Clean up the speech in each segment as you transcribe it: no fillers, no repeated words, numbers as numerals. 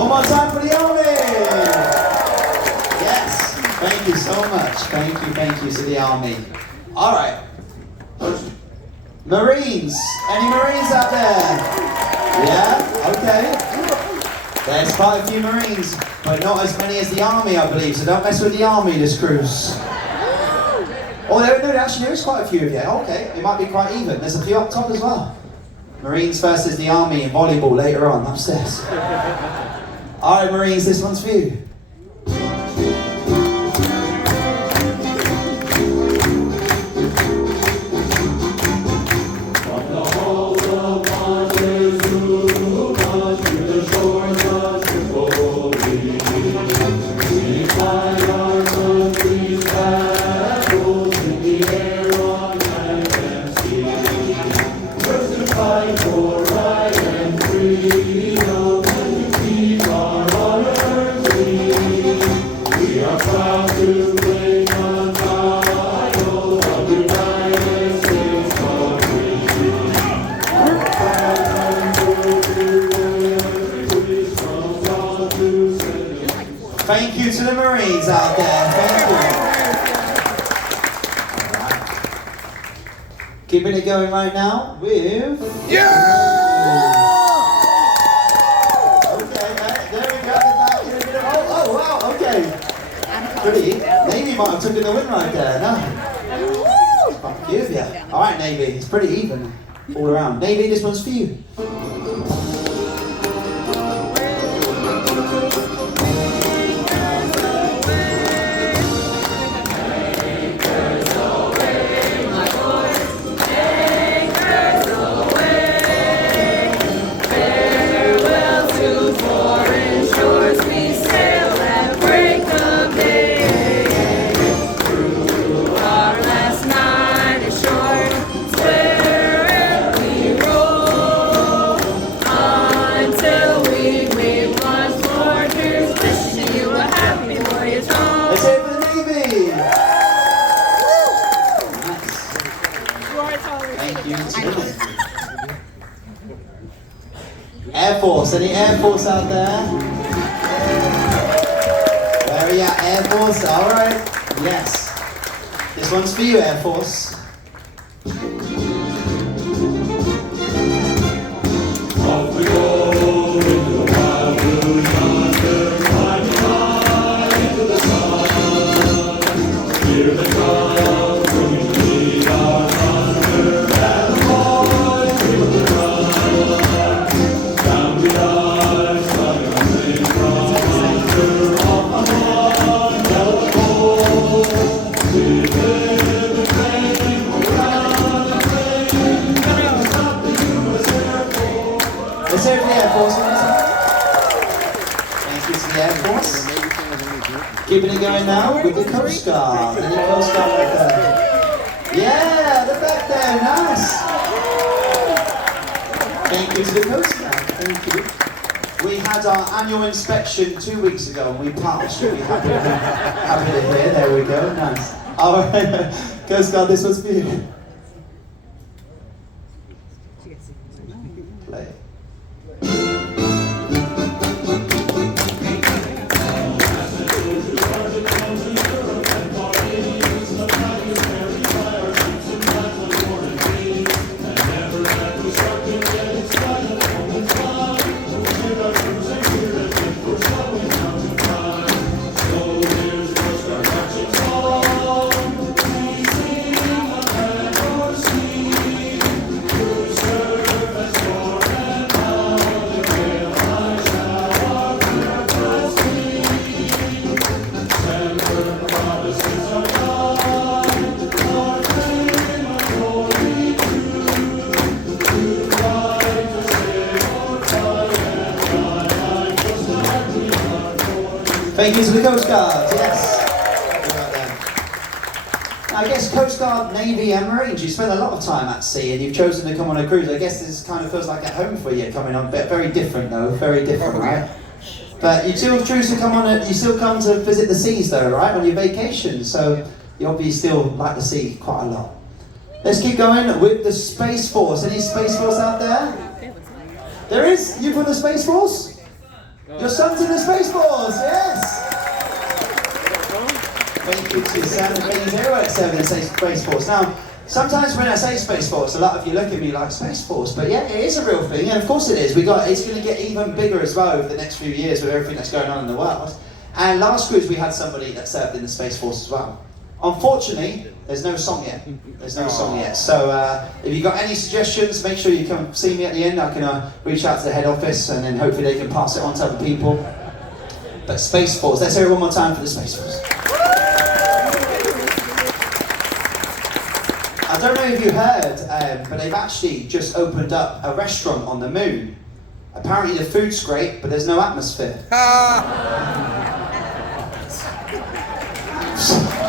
One more time for the Army! Yes, thank you so much. Thank you to the Army. All right. Marines, any Marines out there? Yeah, okay. There's quite a few Marines, but not as many as the Army, I believe, so don't mess with the Army this cruise. Oh, there is quite a few of you. Okay, it might be quite even. There's a few up top as well. Marines versus the Army in volleyball later on upstairs. All right, Marines, this one's for you. Thank you to the Marines out there. Thank you. All right. Keeping it going right now with... Yeah! Okay, there we go. Oh, wow, okay. Pretty. Navy might have taken the win right there. No. Quite a few of you. All right, Navy. It's pretty even all around. Navy, this one's for you. Air Force, any Air Force out there? Where are you at, Air Force? Alright, yes. This one's for you, Air Force. Off we go into the wild blue yonder, climbing high into the sun. Here they come, coming to meet our thunder, and the boys we will run. Down the ice, like a thing from under, off the one, down the cold. We live in pain, we run and rain, never stop the U.S. Air Force. Let's hear it for the Air Force. Thank you to the Air Force. Keeping it going now with the Coast Guard. And the Coast Guard right there. Yeah, they're back there, nice. Thank you to the Coast Guard, thank you. We had our annual inspection 2 weeks ago and we passed. You'll be happy to hear, there we go, nice. Alright, Coast Guard, this one's for you. Play. Thank you to the Coast Guard, yes. I guess Coast Guard, Navy and Marines, you spend a lot of time at sea and you've chosen to come on a cruise. I guess this kind of feels like at home for you coming on, but very different though, very different, right? But you still choose to come on, you still come to visit the seas though, right, on your vacation, so you obviously still like the sea quite a lot. Let's keep going with the Space Force. Any Space Force out there? There is? You from the Space Force? Your son's in the Space Force, yes! Thank you to your son, and he's everywhere serving in the Space Force. Now, sometimes when I say Space Force, a lot of you look at me like Space Force, but yeah, it is a real thing, and of course it is. It's going to get even bigger as well over the next few years with everything that's going on in the world. And last cruise we had somebody that served in the Space Force as well. Unfortunately, there's no song yet. So if you've got any suggestions, make sure you come see me at the end. I can reach out to the head office and then hopefully they can pass it on to other people. But Space Force, let's hear it one more time for the Space Force. I don't know if you heard, but they've actually just opened up a restaurant on the moon. Apparently the food's great, but there's no atmosphere.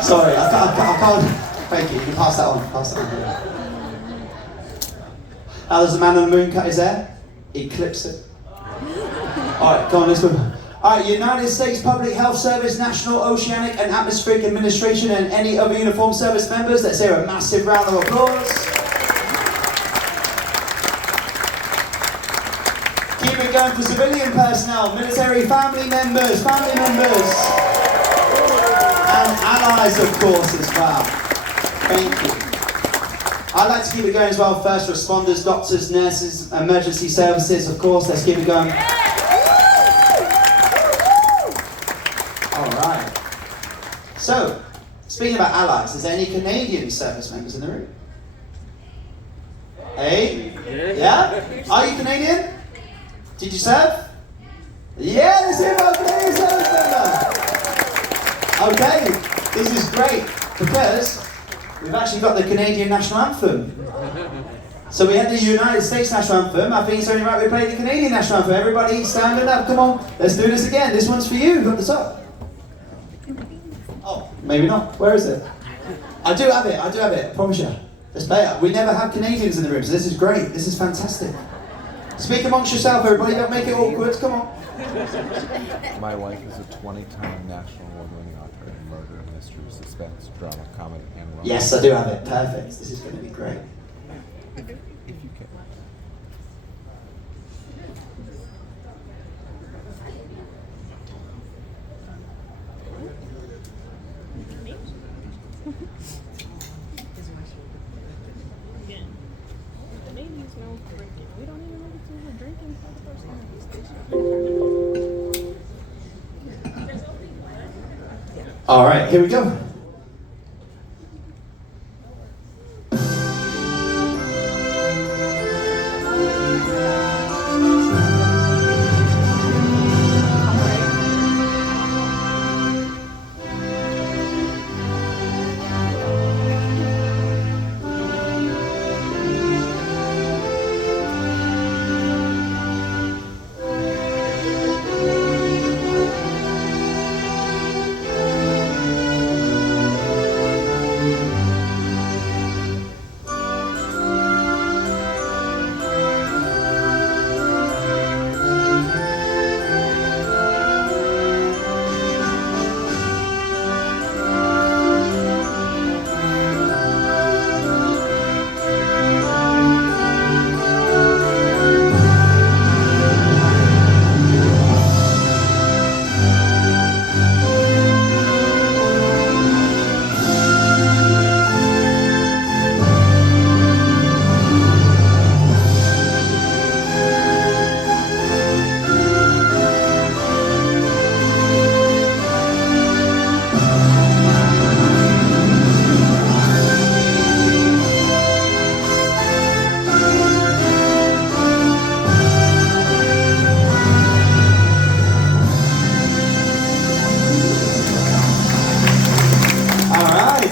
Sorry, I can't. Thank you. You can pass that on. How does the man on the moon cut his hair? He clips it. All right, go on, let's move. All right, United States Public Health Service, National Oceanic and Atmospheric Administration, and any other uniformed service members. Let's hear a massive round of applause. Keep it going for civilian personnel, military family members. And allies, of course, as well. Thank you. I'd like to keep it going as well. First responders, doctors, nurses, emergency services, of course. Let's keep it going. All right. So, speaking about allies, is there any Canadian service members in the room? Hey? Yeah? Are you Canadian? Did you serve? Yeah, let's hear about Canadian service member. Okay, this is great because we've actually got the Canadian national anthem. So we had the United States national anthem. I think it's only right we play the Canadian national anthem. Everybody standing up, come on. Let's do this again. This one's for you. Got this up. Oh, maybe not. Where is it? I do have it. I promise you. Let's play it. We never have Canadians in the room, so this is great. This is fantastic. Speak amongst yourself, everybody. Don't make it awkward. Come on. My wife is a 20-time national award-winning author in murder, mystery, suspense, drama, comedy, and romance. Yes, I do have it. Perfect. This is going to be great. If you can. All right, here we go.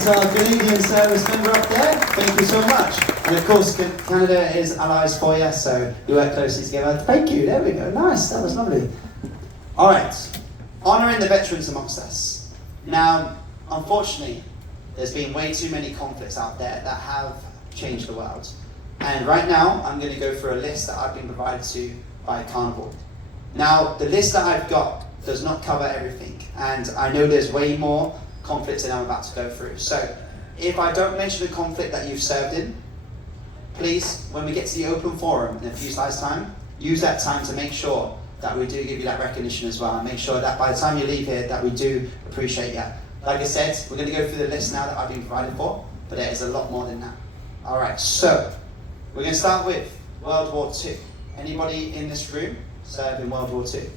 Our Canadian service member up there, thank you so much. And of course, Canada is allies for you, so you work closely together. Thank you, there we go, nice, that was lovely. All right, honouring the veterans amongst us. Now, unfortunately, there's been way too many conflicts out there that have changed the world. And right now, I'm going to go through a list that I've been provided to by Carnival. Now, the list that I've got does not cover everything, and I know there's way more conflicts that I'm about to go through. So, if I don't mention a conflict that you've served in, please, when we get to the open forum in a few slides' time, use that time to make sure that we do give you that recognition as well, and make sure that by the time you leave here that we do appreciate you. Like I said, we're going to go through the list now that I've been provided for, but there is a lot more than that. Alright, so we're going to start with World War II. Anybody in this room served in World War II?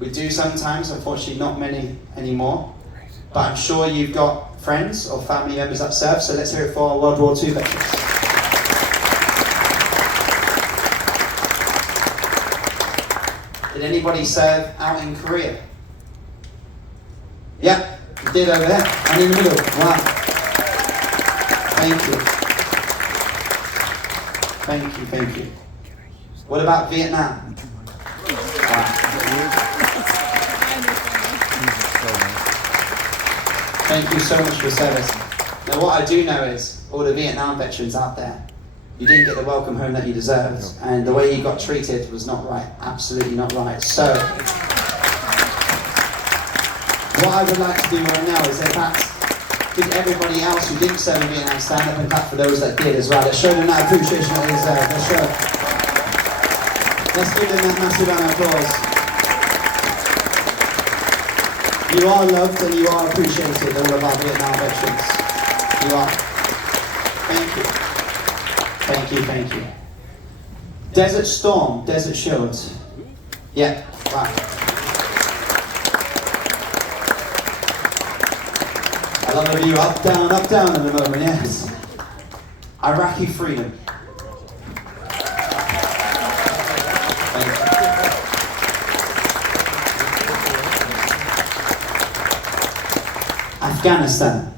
We do sometimes, unfortunately not many anymore, but I'm sure you've got friends or family members that serve, so let's hear it for our World War II veterans. Did anybody serve out in Korea? Yeah, you did over there, and in the middle. Wow. Thank you. Thank you, thank you. What about Vietnam? Wow. Thank you so much for your service. Now what I do know is, all the Vietnam veterans out there, you didn't get the welcome home that you deserved, and the way you got treated was not right, absolutely not right. So, what I would like to do right now is, in fact, give everybody else who didn't serve in Vietnam stand up and clap for those that did as well. Let's show them that appreciation that they deserve. Let's give them that massive round of applause. You are loved and you are appreciated, all of our Vietnam veterans. You are. Thank you. Thank you, thank you. Desert Storm, Desert Shield. Yeah, wow. A lot of you up, down at the moment, yes. Iraqi Freedom. Thank you. Afghanistan.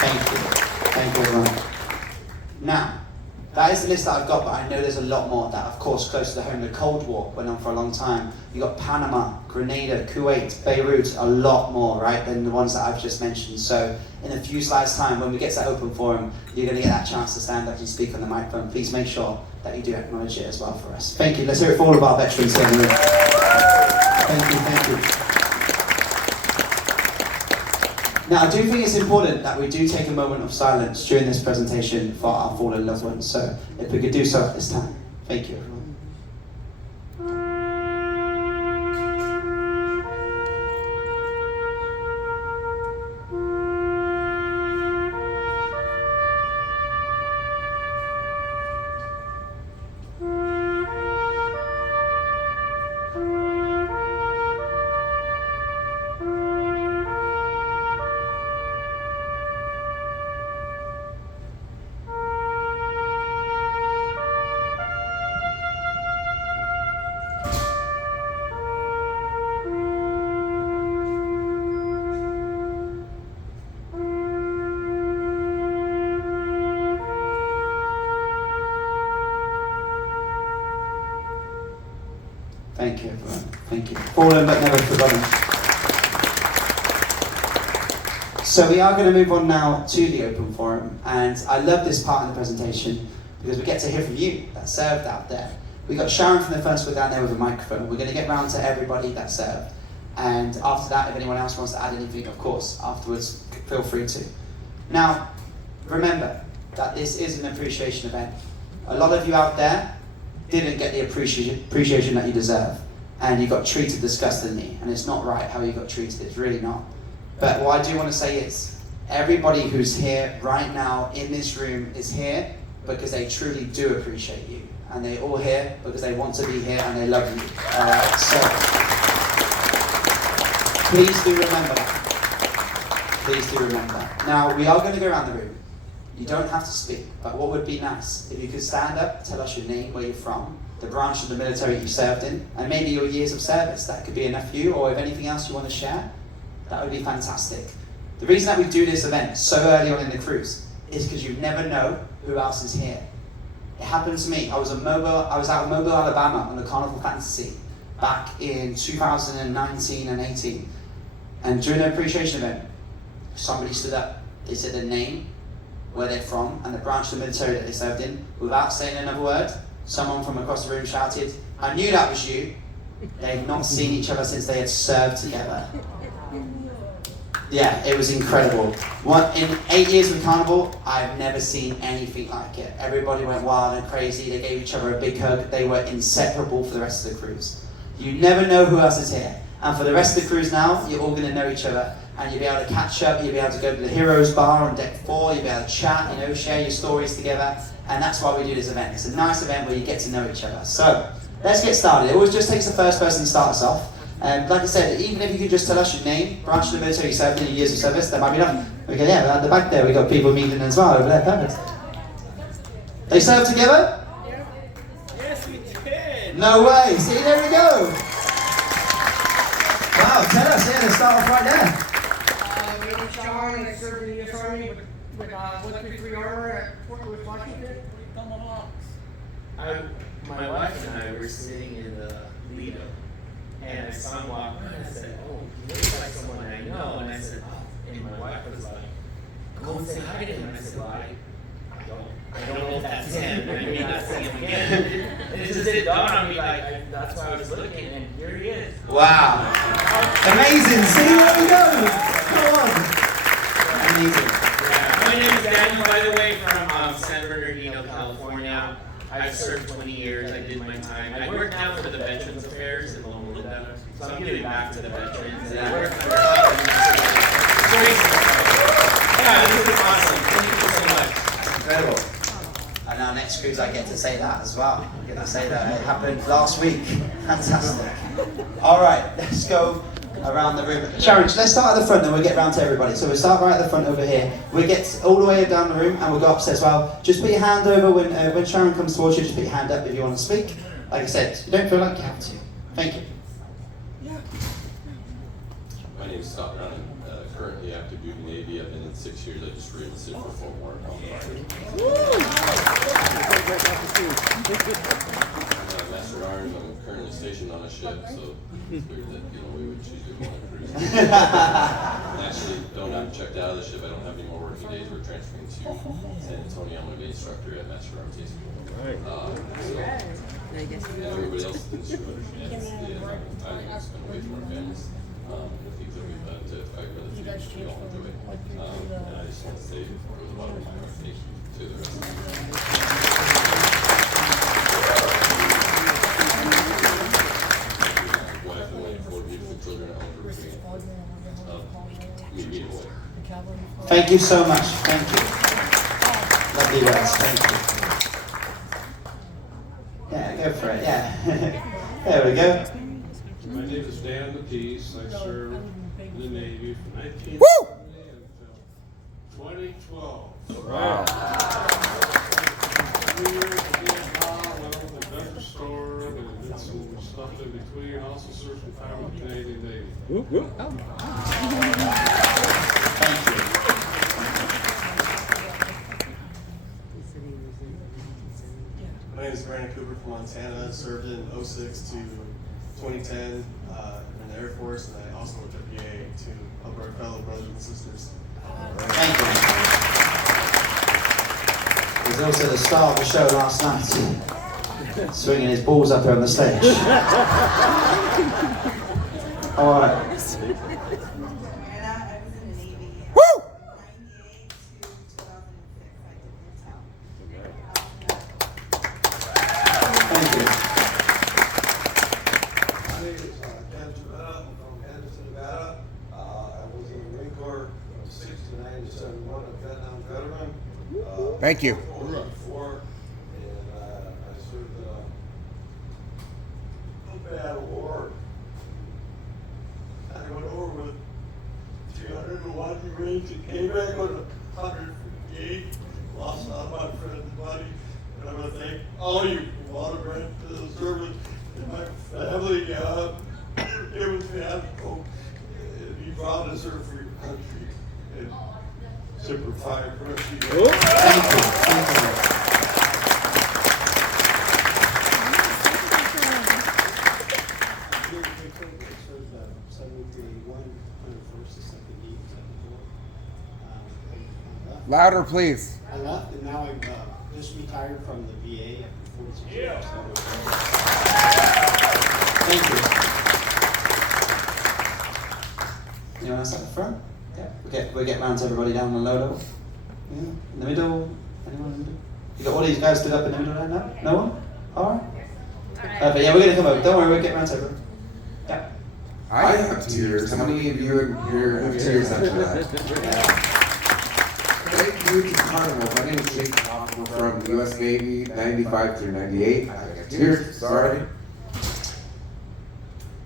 Thank you, everyone. Now, that is the list that I've got, but I know there's a lot more that, of course, close to home. The Cold War went on for a long time. You got Panama, Grenada, Kuwait, Beirut, a lot more, right, than the ones that I've just mentioned. So, in a few slides' time, when we get to that open forum, you're going to get that chance to stand up and speak on the microphone. Please make sure that you do acknowledge it as well for us. Thank you. Let's hear it for all of our veterans here in the room. Thank you, thank you. Now, I do think it's important that we do take a moment of silence during this presentation for our fallen loved ones. So, if we could do so at this time. Thank you, everyone. Thank you, everyone. Thank you. Fallen but never forgotten. So we are going to move on now to the open forum, and I love this part of the presentation because we get to hear from you that served out there. We got Sharon from the first school down there with a microphone. We're going to get round to everybody that served, and after that, if anyone else wants to add anything, of course, afterwards, feel free to. Now, remember that this is an appreciation event. A lot of you out there didn't get the appreciation that you deserve, and you got treated disgustingly, and it's not right how you got treated, it's really not. But what I do want to say is, everybody who's here right now in this room is here because they truly do appreciate you, and they're all here because they want to be here and they love you. Alright, so please do remember that. Please do remember. Now, we are going to go around the room. You don't have to speak, but what would be nice, if you could stand up, tell us your name, where you're from, the branch of the military you served in, and maybe your years of service. That could be enough for you, or if anything else you want to share, that would be fantastic. The reason that we do this event so early on in the cruise is because you never know who else is here. It happened to me. I was out of Mobile, Alabama on the Carnival Fantasy back in 2019 and 18. And during the appreciation event, somebody stood up, they said their name, where they're from, and the branch of the military that they served in. Without saying another word, someone from across the room shouted, "I knew that was you." They've not seen each other since they had served together. Yeah, it was incredible. In 8 years with Carnival, I've never seen anything like it. Everybody went wild and crazy. They gave each other a big hug. They were inseparable for the rest of the cruise. You never know who else is here. And for the rest of the cruise now, you're all going to know each other. And you'll be able to catch up. You'll be able to go to the Heroes Bar on deck 4. You'll be able to chat, share your stories together. And that's why we do this event. It's a nice event where you get to know each other. So, let's get started. It always just takes the first person to start us off. Like I said, even if you could just tell us your name, branch of the military you served in, your years of service, that might be enough. Okay, yeah, at the back there, we've got people meeting as well over there. Perfect. They served together? Yes, we did. No way. See, there we go. Wow, tell us. Yeah, let's start off right there. My name's Sean. I served in the U.S. Army with 133 Armor at Fort Lewis, Washington. My wife and I were sitting in the Lido, and I saw him walk by, and I said, "Oh, he looks like someone I know." And I said, "Oh," and my wife was like, "Go and say hi to him." And I said, "Well, I don't know if that's him. I may not see him again." And it just didn't dawn on me, like, that's why I was looking, and here he is. Wow. Amazing. See, there we go. Come on. Amazing. Yeah. My name is Daniel, by the way, from San Bernardino, California. I've served 20 years. I did my time. I work now for the Veterans Affairs in Loma Linda, so I'm giving back to the veterans. And I work for yeah, this is awesome. Thank you so much. Incredible. And our next cruise, I get to say that as well. I get to say that. It happened last week. Fantastic. All right, let's go around the room. Sharon, let's start at the front, then we'll get round to everybody. So we'll start right at the front over here. We'll get all the way down the room, and we'll go upstairs as well. Just put your hand over when Sharon comes towards you. Just put your hand up if you want to speak. Like I said, you don't feel like you have to. Thank you. My name is Scott Brown. I'm currently active duty Navy. I've been in 6 years. I just reenlisted for Fort Warren, Colorado. Master Arms. I'm currently stationed on a ship, so it's weird that we would choose to go on a cruise. I actually don't have checked out of the ship. I don't have any more working days. We're transferring to San Antonio. I'm going to be an instructor at Master Arms School. And everybody else in the ship understands the amount of time we spend away from our families. The things that we've done to fight for the future, we all enjoy it. And I just want to say, from the bottom of my heart, thank you to the rest of you. My wife and my 4 beautiful children at home for me being away. Thank you so much. Thank you. Lovely words. Thank you. Yeah, go for it. Yeah. There we go. My name is Dan Matisse. I served in the Navy from 1970 until 2012. Wow. 3 years in Vietnam, went over to the Desert Storm, and did some stuff in between. Also served some time with the Canadian Navy. Thank you. My name is Brandon Cooper from Montana. Served in 06 to 2010 in the Air Force, and I also worked at VA to help our fellow brothers and sisters. Thank you. He's also the star of the show last night, swinging his balls up here on the stage. All right. I was in the Navy. Woo! 98 to 2006. I did hotel. Thank you. My name is Ken Javetta. I'm from Henderson, Nevada. I was in the Marine Corps from 69 to 71, a Vietnam veteran. Thank you. 44, and I served a bad war. I went over with 301 Marines and came back with 158. Lost all my friends and buddies. And I want to thank all you who volunteered to the service and my family. It was magical. You proud to serve for your country and Semper Fi for us. Thank you. Thank you. Louder, please. I left and now I'm just retired from the VA after 46 years. Thank you. Anyone else at the front? Yeah, we'll get round to everybody down the low level. Yeah. In the middle. Anyone in the middle? You got all these guys stood up in the middle there? No? No one? Alright. But yeah, we're going to come over. Don't worry, we'll get round to everyone. Yeah. I have tears. How many of you in here have tears after that? Thank you to Carnival. My name is Jake Hoffman from the U.S. Navy, 95 through 98. I got tears, sorry.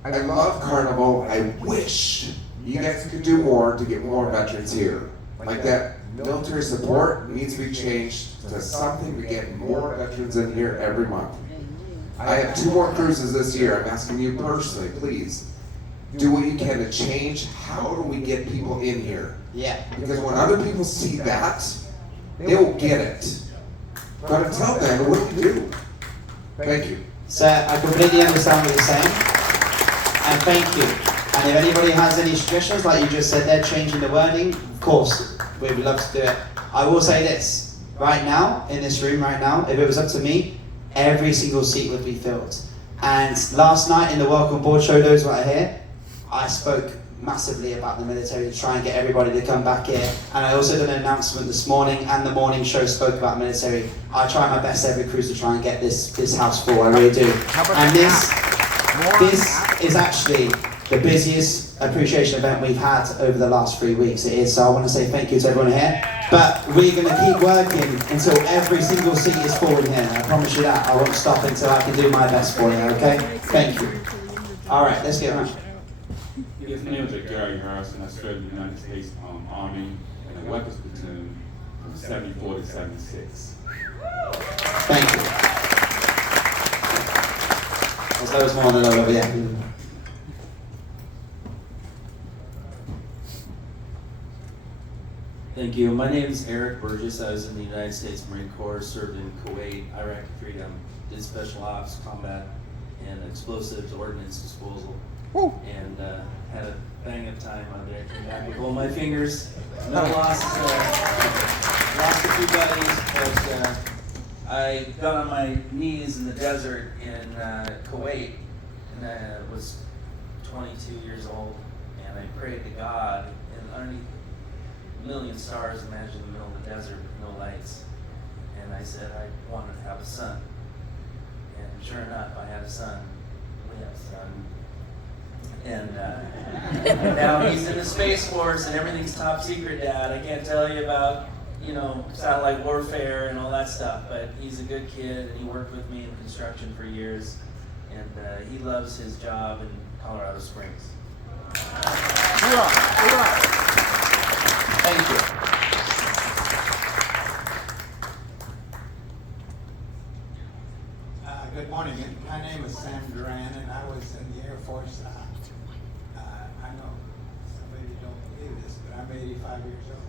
I love Carnival. I wish you guys could do more to get more veterans here. Like that military support needs to be changed to something to get more veterans in here every month. I have 2 more cruises this year. I'm asking you personally, please, do what you can to change. How do we get people in here? Yeah. Because when other people see that, they will get it. Gotta tell them, what do you do? Thank you. So I completely understand what you're saying. And thank you. And if anybody has any suggestions, like you just said, they're changing the wording, of course, we would love to do it. I will say this, right now, in this room right now, if it was up to me, every single seat would be filled. And last night in the Welcome Board show, those right here, I spoke massively about the military to try and get everybody to come back here. And I also did an announcement this morning, and the morning show spoke about military. I try my best every cruise to try and get this house full, I really do. And this is actually the busiest appreciation event we've had over the last 3 weeks. It is, so I want to say thank you to everyone here. But we're going to keep working until every single seat is full in here. I promise you that. I won't stop until I can do my best for you, okay? Thank you. All right, let's get around. Yes, my name is Gary Harrison. I served in the United States Army in a weapons platoon from 74 to 76. Thank you. There's loads more on the low level, yeah. Thank you. My name is Eric Burgess. I was in the United States Marine Corps, served in Kuwait, Iraq and Freedom, did special ops, combat, and explosives ordnance disposal. And had a bang-up time out there. Came back with all my fingers. No lost a few buddies, but I got on my knees in the desert in Kuwait, and I was 22 years old, and I prayed to God, and underneath a million stars, imagine in the middle of the desert with no lights, and I said I wanted to have a son, and sure enough, I had a son. We have a son. And now he's in the Space Force and everything's top secret, Dad. I can't tell you about, satellite warfare and all that stuff, but he's a good kid and he worked with me in construction for years, and he loves his job in Colorado Springs. Thank you. Good morning. My name is Sam Duran, and I was in the Air Force. I know some of you don't believe this, but I'm 85 years old.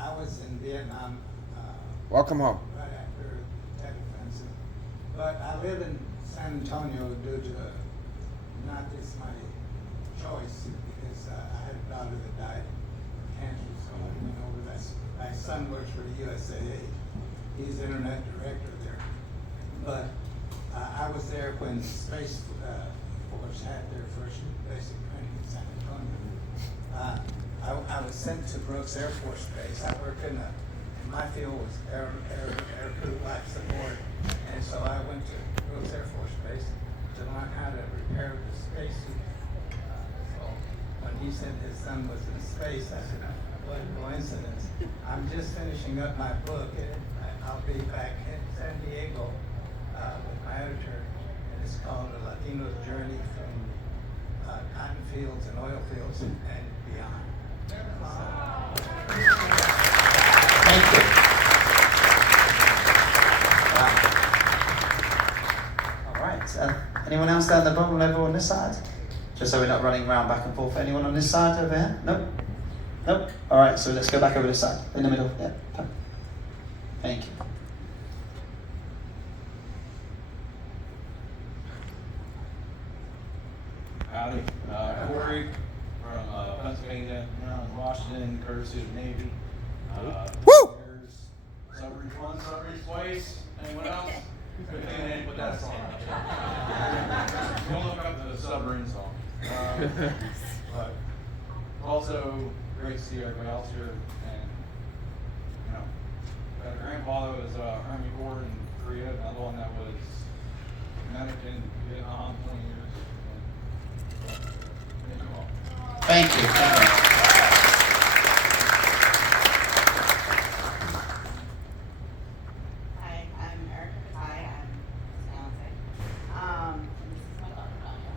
I was in Vietnam. Welcome home. Right after Tet Offensive. But I live in San Antonio due to not just my choice, because I had a daughter that died of cancer, so I went over that. My son works for the USAA. He's internet director there. But I was there when the Space Force had their first basic training in San Antonio. I was sent to Brooks Air Force Base. I worked in my field was air crew life support, and so I went to Brooks Air Force Base to learn how to repair the spacesuit. So when he said his son was in space, I said, what a coincidence. I'm just finishing up my book. I'll be back in San Diego with my editor, and it's called A Latino's Journey from Cotton Fields and Oil Fields and Beyond. Thank you. All right. Anyone else down the bottom level on this side? Just so we're not running around back and forth. Anyone on this side over here? Nope. Nope. All right. So let's go back over this side. In the middle. Yeah. Thank you. Howdy. Corey from Pennsylvania, Maryland, Washington, courtesy of the Navy. Submarine once, submarine twice. Anyone else? Good thing they didn't put that song out there. Don't look up the submarine song. But also great to see everybody else here, and you know, got a grandfather was Army Corps in Korea, another one that was medic in Vietnam 20 years. Thank you all. Thank you. Thank you. Hi, I'm Erica Kai. I'm his fiance. And this is my daughter, Danya.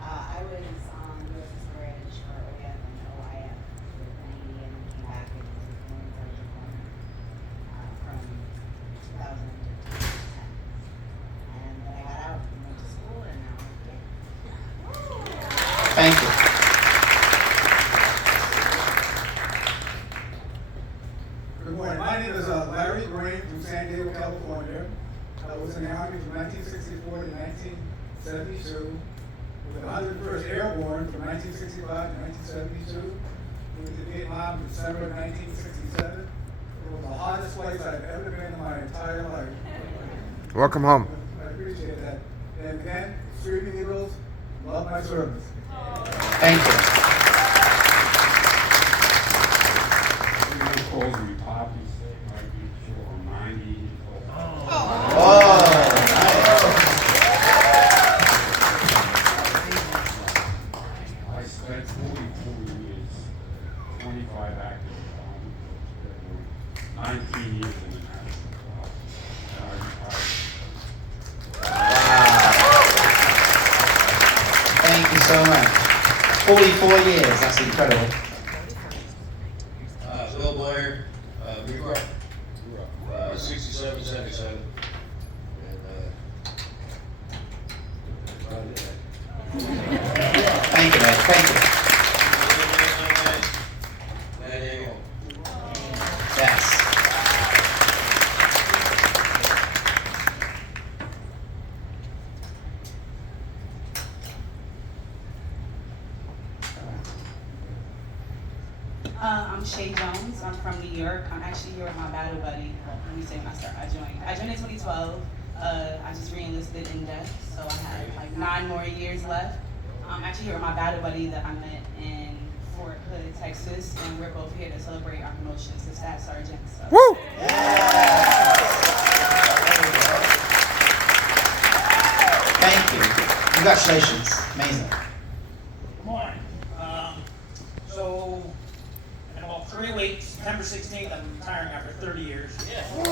I was on USS Bridge for OEF and OIF with the Navy, and then came back and was with Marine Sergeant from 2013 to 2010. And then I got out and went to school, and now I'm here. Thank you. Good morning. My name is Larry Green from San Diego, California. I was in the Army from 1964 to 1972. With the 101st Airborne from 1965 to 1972. Went to Vietnam in December of 1967. It was the hottest place I've ever been in my entire life. Welcome home. I appreciate that. And again, Street Eagles, love my service. Thank you. I spent 44 years, 25 active, 19 years in the National Guard. And I retired. Thank you so much. 44 years, that's incredible. Bill Blair, we grew up 67, 77. Thank you, mate. Thank you. Yes. I'm Shay Jones. I'm from New York. I'm actually here with my battle buddy. Well, let me say when I joined. I joined in 2012. I just re-enlisted in depth, so I had like 9 more years left. I'm actually here with my battle buddy that I met in Fort Hood, Texas, and we're both here to celebrate our promotions to staff sergeant. So. Woo! Thank you. Congratulations. Amazing. Good morning. So, in about 3 weeks, September 16th, I'm retiring after 30 years. Woo!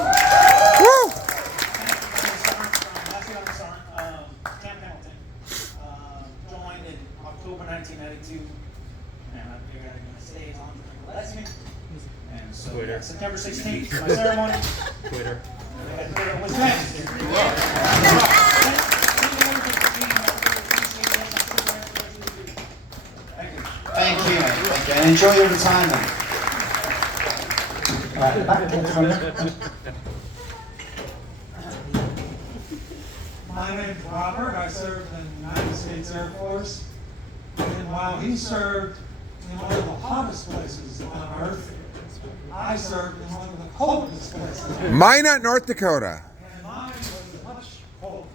Camp Hamilton. Joined in October 1992, and I figured I'm going to stay as long as they let me. And so, Twitter. September 16th, my ceremony. Twitter. What's next? Thank you, mate. Thank you. And enjoy your retirement. Right, back to the front. My name's Robert. I served in the United States Air Force. And while he served in one of the hottest places on earth, I served in one of the coldest places. Minot, North Dakota. And mine was much colder.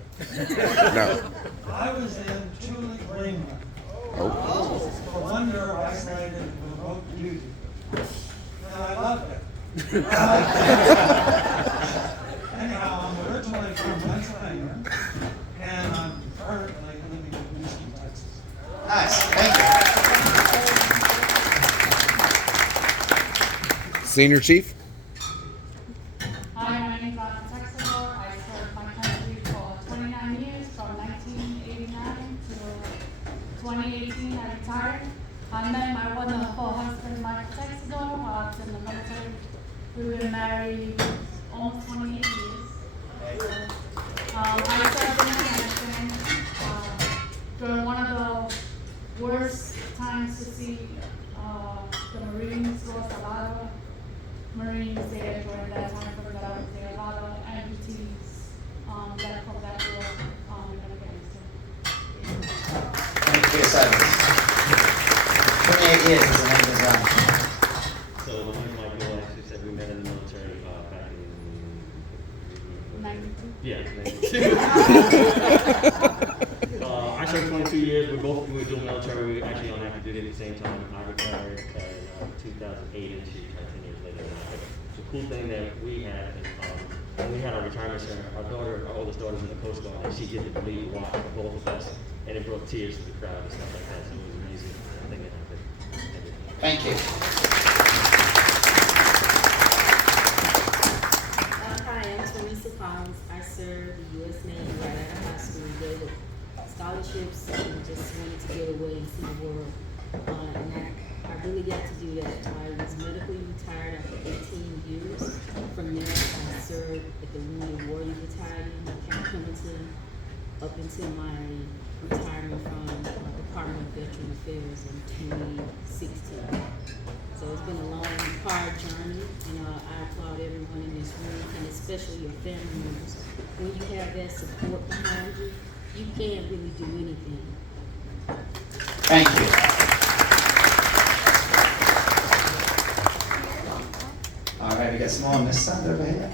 No. I was in Thule, Greenland. Oh. For 1 year isolated in remote duty. And I loved it. Anyhow, I'm originally from Pennsylvania, and I'm currently living in Houston, Texas. Nice. Thank you. Senior Chief. Hi, my name is Anna Texador. I served my country for 29 years, from 1989 to 2018. I retired. I met my wonderful husband, Michael Texador. I was in the military. We've been married almost 28 years. I served in Afghanistan during one of the worst times to see the Marines lost a lot of Marines there during that time. There were a lot of amputees that from that war in Afghanistan. Thank you for your service. 28 years is amazing as well. So one of my real life said we met in the military back in 92? Yeah. I served 22 years. We were dual military. We were actually on active duty at the same time. I retired in 2008 and she retired 10 years later. The cool thing that we had is when we had our retirement ceremony, our oldest daughter's in the Coast Guard, and she did the lead walk for both of us, and it brought tears to the crowd and stuff like that. So it was amazing thing that happened. Thank you. Hi, I'm Teresa Collins. I served the U.S. Navy right out of high school. There were scholarships and just wanted to get away and see the world. And I really got to do that. I was medically retired after 18 years. From there, I served at the Wounded Warrior Battalion, Camp Pendleton, up until my retirement from the Department of Veteran Affairs in 2016. So it's been a long, hard journey, and I applaud everyone in this room, and especially your family members. When you have that support behind you, you can't really do anything. Thank you. All right, we got some more on this side over here.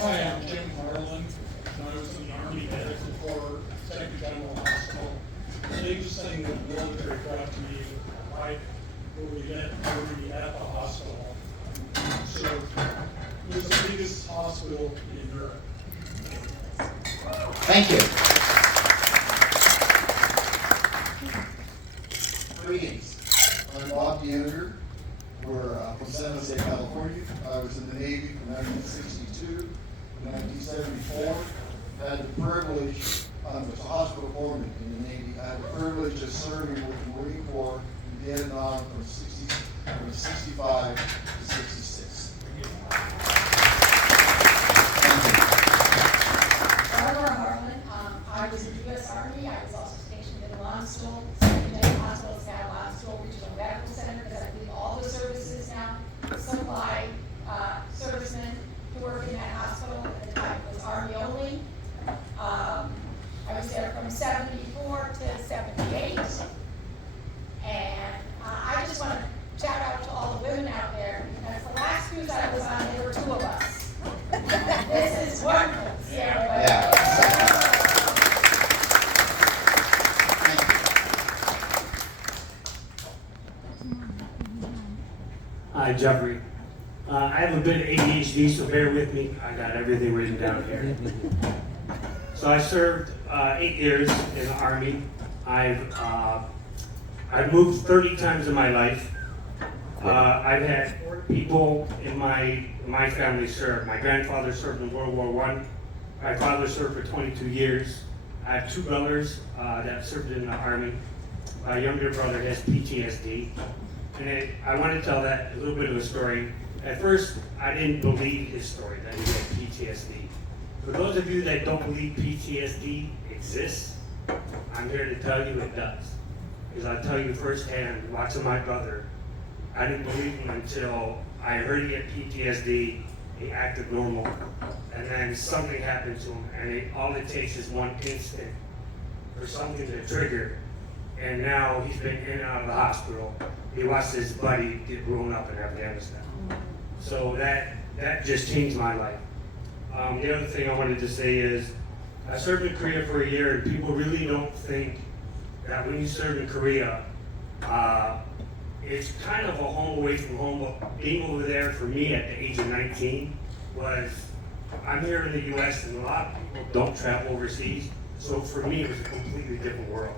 Hi, I'm Jim Harlan. I was in the Army Medical Corps, Second General Hospital. The biggest thing that the military brought to me was right where we at the hospital. So it was the biggest hospital in Europe. Thank you. Greetings. I'm Bob DeAnder. We're from San Jose, California. I was in the Navy from 1962 to 1974. I had the privilege, I was a hospital foreman in the Navy. I had the privilege of serving with the Marine Corps in Vietnam from 65 to 66. Barbara Harlan. I was in the U.S. Army. I was also stationed in Lonsdale, Second General Hospital, is now Lonsdale Regional Medical Center, because I believe all the services now supply servicemen who work in that hospital. At the time it was Army only. I was there from 74 to 78. And I just want to shout out to all the women out there, because the last cruise I was on, there were 2 of us. This is wonderful to see everybody. Yeah. Hi, Jeffrey. I have a bit of ADHD, so bear with me. I got everything written down here. So I served 8 years in the Army. I've moved 30 times in my life. I've had 4 people in my family serve. My grandfather served in World War I. My father served for 22 years. I have 2 brothers that served in the Army. My younger brother has PTSD. And I want to tell that a little bit of a story. At first, I didn't believe his story, that he had PTSD. For those of you that don't believe PTSD exists, I'm here to tell you it does. Because I'll tell you firsthand, watching my brother, I didn't believe him until I heard he had PTSD, he acted normal, and then something happened to him, and all it takes is one instant for something to trigger, and now he's been in and out of the hospital. He watched his buddy get blown up in Afghanistan. So that just changed my life. The other thing I wanted to say is, I served in Korea for a year, and people really don't think that when you serve in Korea, it's kind of a home away from home. But being over there for me at the age of 19 was, I'm here in the US and a lot of people don't travel overseas. So for me, it was a completely different world.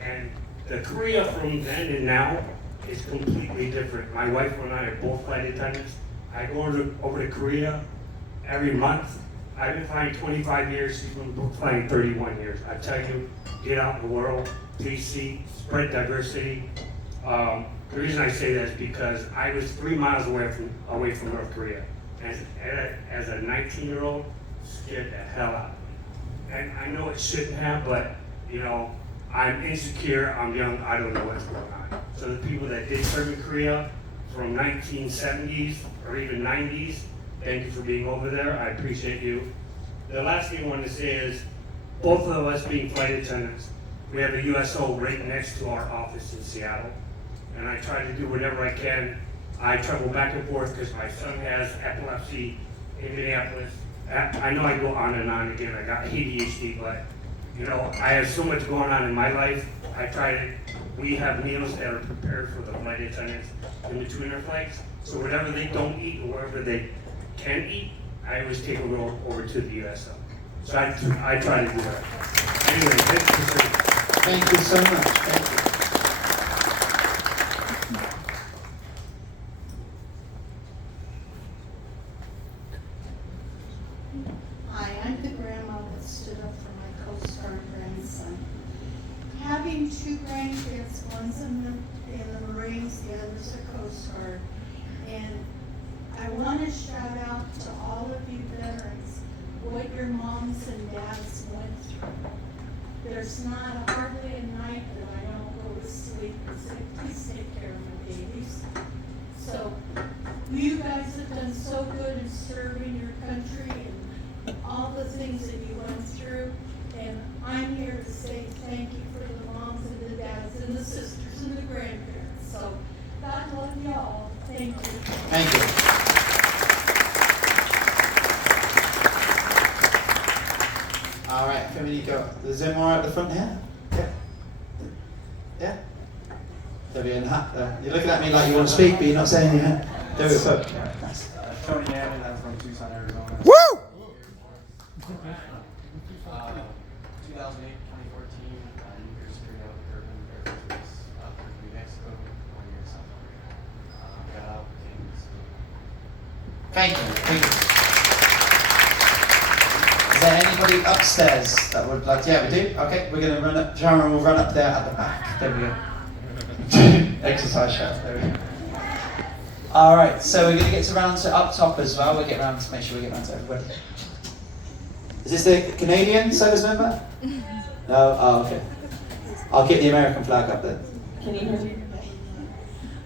And the Korea from then and now is completely different. My wife and I are both flight attendants. I go over to Korea every month. I've been flying 25 years, she's been flying 31 years. I tell you, get out in the world, please see, spread diversity. The reason I say that is because I was 3 miles away from North Korea. And as a 19-year-old, scared the hell out of me. And I know it shouldn't have, but you know, I'm insecure, I'm young, I don't know what's going on. So the people that did serve in Korea from 1970s or even 90s, thank you for being over there, I appreciate you. The last thing I want to say is, both of us being flight attendants, we have a USO right next to our office in Seattle. and I try to do whatever I can. I travel back and forth because my son has epilepsy in Minneapolis. I know I go on and on again. I got ADHD, but you know, I have so much going on in my life. I try to, we have meals that are prepared for the flight attendants in between our flights. So whatever they don't eat or whatever they can eat, I always take a roll over to the USO. So I try to do that. Anyway, thank you so much. Thank you. Hi, I'm the grandma that stood up for my Coast Guard grandson. Having two grandkids, one's in the Marines, the other's a Coast Guard. And I want to shout out to all of you veterans what your moms and dads went through. There's not hardly a night that I don't go to sleep and say, please take care of my babies. So you guys have done so good in serving your country and all the things that you went through. And I'm here to say thank you for the moms and the dads and the sisters and the grandparents. So God love you all. Thank you. Thank you. All right, Femini, go. Is there more at the front here? Yeah. Yeah? You're looking at me like you want to speak, but you're not saying anything. There we go. Nice. Tony Hammond, I'm from Tucson, Arizona. Woo! 2008, 2014, New Year's Security out of Urban Air Force Base, New Mexico, 1 year in South Korea. Got out, came to school. Thank you. Thank you. Is there anybody upstairs that would like? Yeah, we do. Okay, we're going to run up. Sharon will run up there at the back. There we go. Exercise show. There we go. All right, so we're going to get around to up top as well. We'll get around to make sure we get around to everybody. Is this the Canadian service member? No? Oh, okay. I'll get the American flag up then. Can you hear me?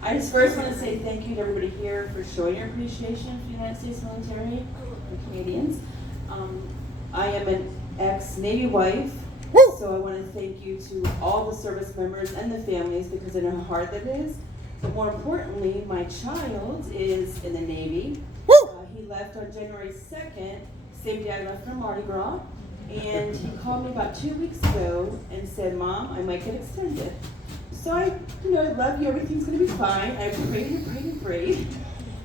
I just first want to say thank you to everybody here for showing your appreciation for the United States military and Canadians. I am an ex-Navy wife, so I want to thank you to all the service members and the families because I know how hard that is. But more importantly, my child is in the Navy. He left on January 2nd, same day I left for Mardi Gras, and he called me about 2 weeks ago and said, Mom, I might get extended. So I love you, everything's gonna be fine. I prayed and prayed and prayed.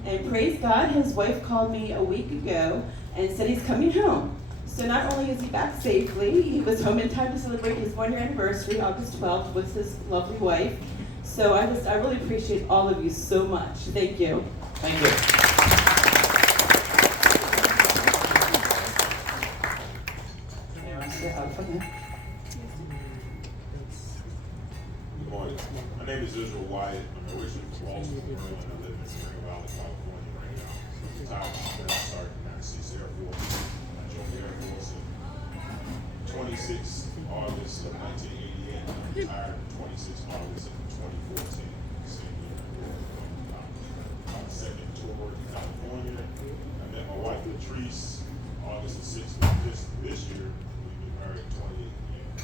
And praise God, his wife called me a week ago and said he's coming home. So not only is he back safely, he was home in time to celebrate his 1 year anniversary, August 12th, with his lovely wife. So I really appreciate all of you so much. Thank you. Thank you. Good morning. My name is Israel Wyatt. I'm originally from Baltimore, Maryland. I live in Spring Valley, California right now. I'm retired Staff Sergeant, United States Air Force. I joined the Air Force in 26 August of 1988. I retired 26 August of 2014. Same year. I'm second tour in California. I met my wife Latrice August the 6th of this year. We've been married 28 years.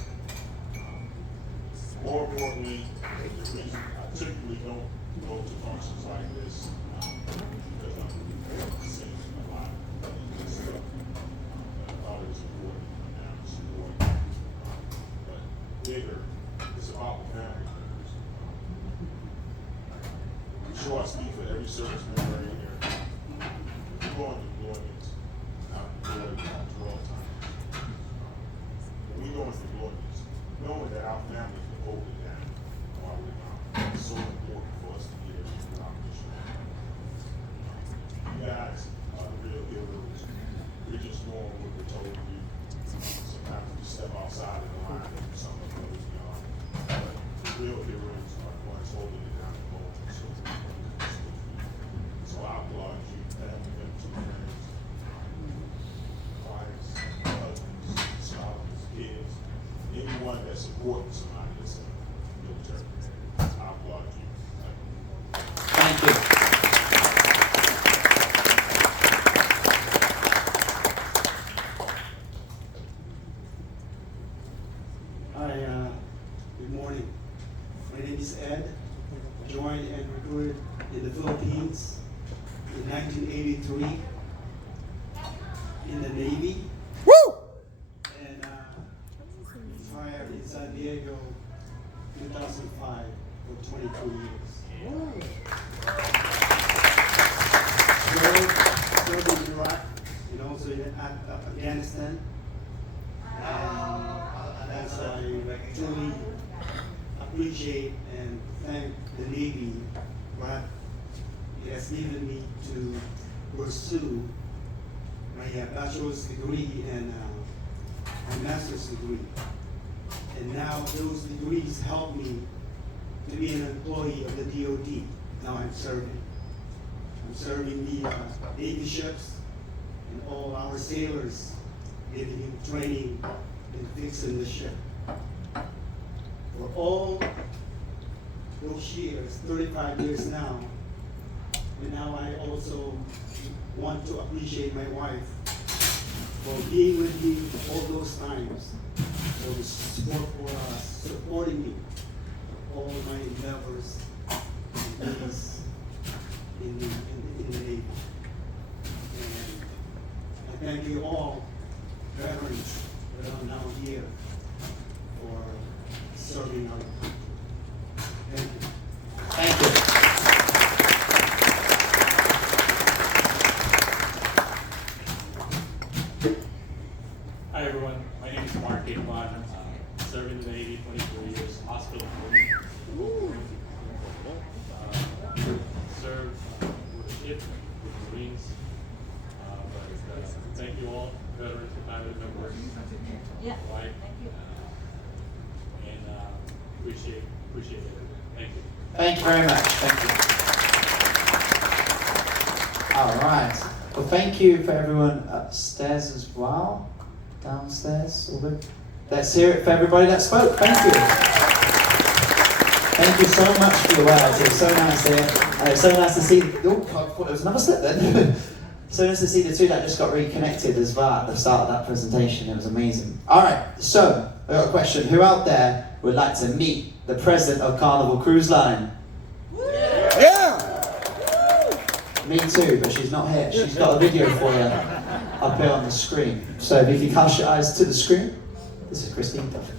More importantly, the reason I typically don't go to functions like this because I'm seeing a lot of this stuff. I thought it was important to come down and support. But bigger, it's about the family members. I'm sure I speak for every service member in here. If you're going to deployments, I'm deployed on 12 times. When we go into deployments, knowing that our family can hold it down while we're gone, it's so important for us to get everything our mission. You guys are the real heroes. We're just doing what we're told to do. Sometimes we step outside of the line and do something that goes beyond. But the real heroes are the ones holding it down the moment. So I applaud you, family members, friends, wives, husbands, spouses, kids, anyone that's supporting somebody that's in the military. I applaud you. Thank you. Hi, good morning. My name is Ed. I joined recruited in the Philippines in 1983 in the Navy. Woo! And retired in San Diego 2005 for 22 years. Served in Iraq and also in Afghanistan. And that's why I truly appreciate and thank the Navy what it has given me to pursue my bachelor's degree and my master's degree. And now those degrees help me to be an employee of the DoD. Now I'm serving. I'm serving the Navy ships and all our sailors, giving them training and fixing the ship. For all those years, 35 years now, and now I also want to appreciate my wife for being with me all those times, for the support for us, supporting me, all my endeavors and days in the Navy. And I thank you all, veterans that are now here, for serving our country. Thank you. Thank you. Hi everyone, my name is Mark Capon. Served in the Navy 24 years, hospital crewman. Served with a ship, with the Marines. Thank you all, veterans and family members, wife, and appreciate it. Thank you. Thank you very much. Thank you. All right. Well, thank you for everyone upstairs as well. Downstairs. All good. Let's hear it for everybody that spoke. Thank you. Thank you so much for your words. It was so nice to hear. It's so nice to see. Oh, I thought there was another slip then. So nice to see the two that just got reconnected as well at the start of that presentation. It was amazing. All right. So I got a question. Who out there would like to meet the president of Carnival Cruise Line? Yeah! Me too, but she's not here. She's got a video for you up here on the screen. So if you cast your eyes to the screen, this is Christine Duffy.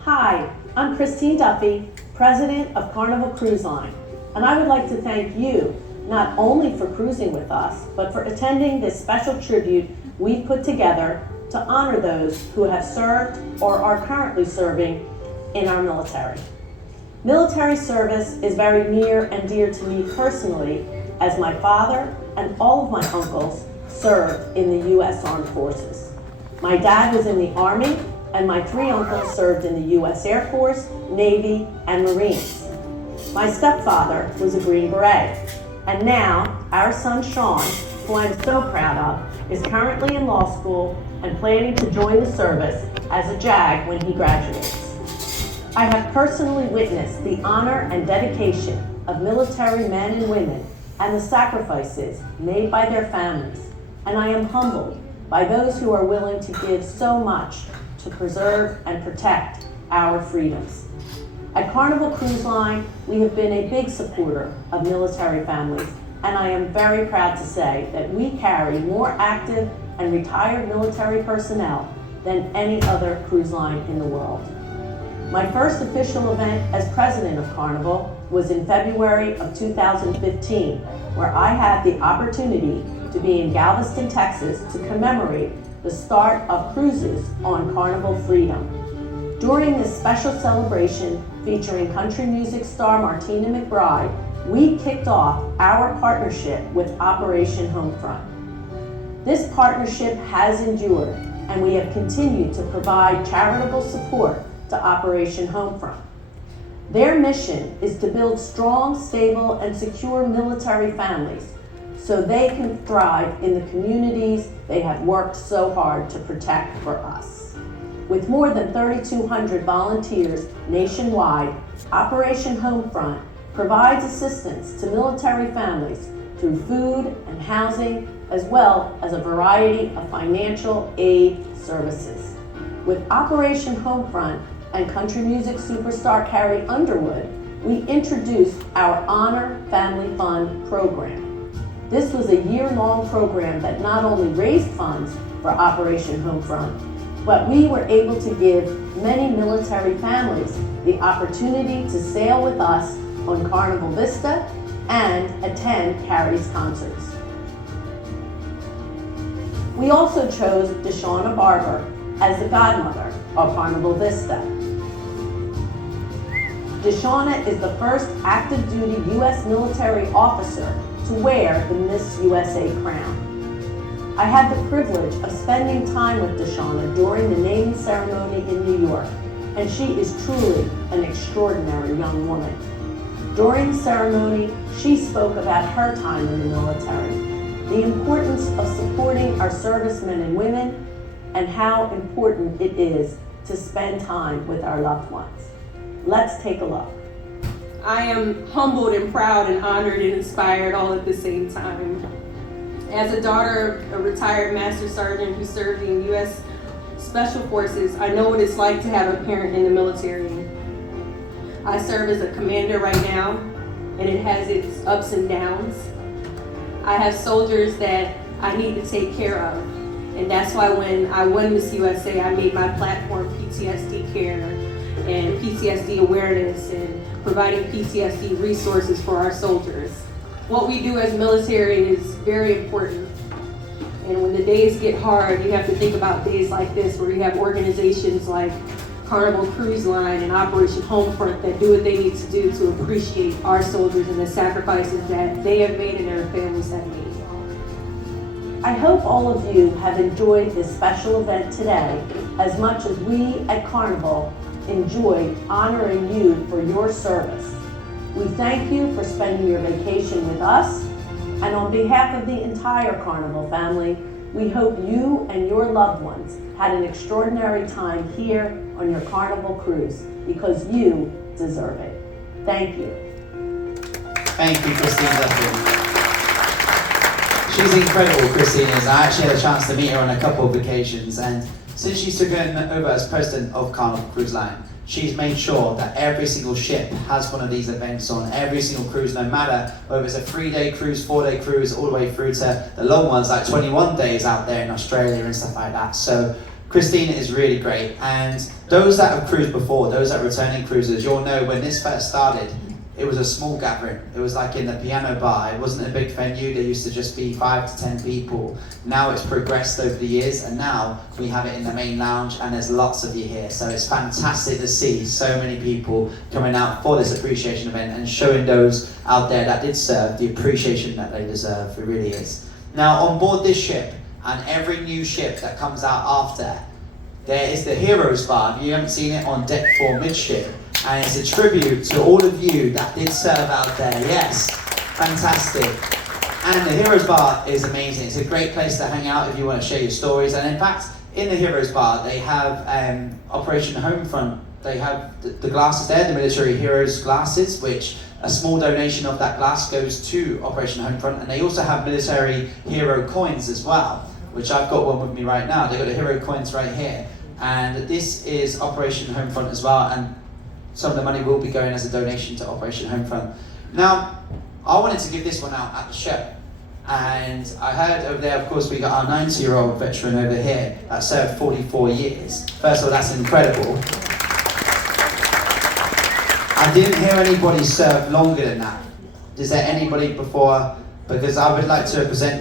Hi, I'm Christine Duffy, president of Carnival Cruise Line, and I would like to thank you not only for cruising with us, but for attending this special tribute we've put together to honor those who have served or are currently serving in our military. Military service is very near and dear to me personally, as my father and all of my uncles served in the U.S. Armed Forces. My dad was in the Army, and my three uncles served in the U.S. Air Force, Navy, and Marines. My stepfather was a Green Beret, and now our son Sean, who I'm so proud of, is currently in law school and planning to join the service as a JAG when he graduates. I have personally witnessed the honor and dedication of military men and women and the sacrifices made by their families, and I am humbled by those who are willing to give so much to preserve and protect our freedoms. At Carnival Cruise Line, we have been a big supporter of military families, and I am very proud to say that we carry more active and retired military personnel than any other cruise line in the world. My first official event as president of Carnival was in February of 2015, where I had the opportunity to be in Galveston, Texas to commemorate the start of cruises on Carnival Freedom. During this special celebration featuring country music star Martina McBride, we kicked off our partnership with Operation Homefront. This partnership has endured, and we have continued to provide charitable support to Operation Homefront. Their mission is to build strong, stable, and secure military families so they can thrive in the communities they have worked so hard to protect for us. With more than 3,200 volunteers nationwide, Operation Homefront provides assistance to military families through food and housing, as well as a variety of financial aid services. With Operation Homefront and country music superstar Carrie Underwood, we introduced our Honor Family Fund program. This was a year-long program that not only raised funds for Operation Homefront, but we were able to give many military families the opportunity to sail with us on Carnival Vista and attend Carrie's concerts. We also chose Deshauna Barber as the godmother of Carnival Vista. Deshauna is the first active duty U.S. military officer to wear the Miss USA crown. I had the privilege of spending time with Deshauna during the naming ceremony in New York, and she is truly an extraordinary young woman. During the ceremony, she spoke about her time in the military, the importance of supporting our servicemen and women, and how important it is to spend time with our loved ones. Let's take a look. I am humbled and proud and honored and inspired all at the same time. As a daughter of a retired Master Sergeant who served in U.S. Special Forces, I know what it's like to have a parent in the military. I serve as a commander right now, and it has its ups and downs. I have soldiers that I need to take care of, and that's why when I won Miss USA, I made my platform PTSD care and PTSD awareness and providing PTSD resources for our soldiers. What we do as military is very important. And when the days get hard, you have to think about days like this where you have organizations like Carnival Cruise Line and Operation Homefront that do what they need to do to appreciate our soldiers and the sacrifices that they have made and their families have made. I hope all of you have enjoyed this special event today as much as we at Carnival enjoyed honoring you for your service. We thank you for spending your vacation with us, and on behalf of the entire Carnival family, we hope you and your loved ones had an extraordinary time here on your Carnival cruise, because you deserve it. Thank you. Thank you, Christine Duffy. She's incredible, Christine is. I actually had a chance to meet her on a couple of occasions, and since she's taken over as president of Carnival Cruise Line, she's made sure that every single ship has one of these events on every single cruise, no matter whether it's a 3-day cruise, 4-day cruise, all the way through to the long ones like 21 days out there in Australia and stuff like that. So Christine is really great, and those that have cruised before, those that are returning cruisers, you'll know when this first started, it was a small gathering. It was like in the piano bar. It wasn't a big venue. There used to just be 5 to 10 people. Now it's progressed over the years, and now we have it in the main lounge, and there's lots of you here. So it's fantastic to see so many people coming out for this appreciation event and showing those out there that did serve the appreciation that they deserve. It really is. Now, on board this ship, and every new ship that comes out after, there is the Heroes Bar. If you haven't seen it, on deck 4 midship. And it's a tribute to all of you that did serve out there. Yes, fantastic. And the Heroes Bar is amazing. It's a great place to hang out if you want to share your stories. And in fact, in the Heroes Bar, they have Operation Homefront. They have the glasses there, the military heroes glasses, which a small donation of that glass goes to Operation Homefront. And they also have military hero coins as well, which I've got one with me right now. They've got the hero coins right here. And this is Operation Homefront as well. And some of the money will be going as a donation to Operation Homefront. Now, I wanted to give this one out at the show. And I heard over there, of course, we got our 90-year-old veteran over here that served 44 years. First of all, that's incredible. I didn't hear anybody serve longer than that. Is there anybody before? Because I would like to present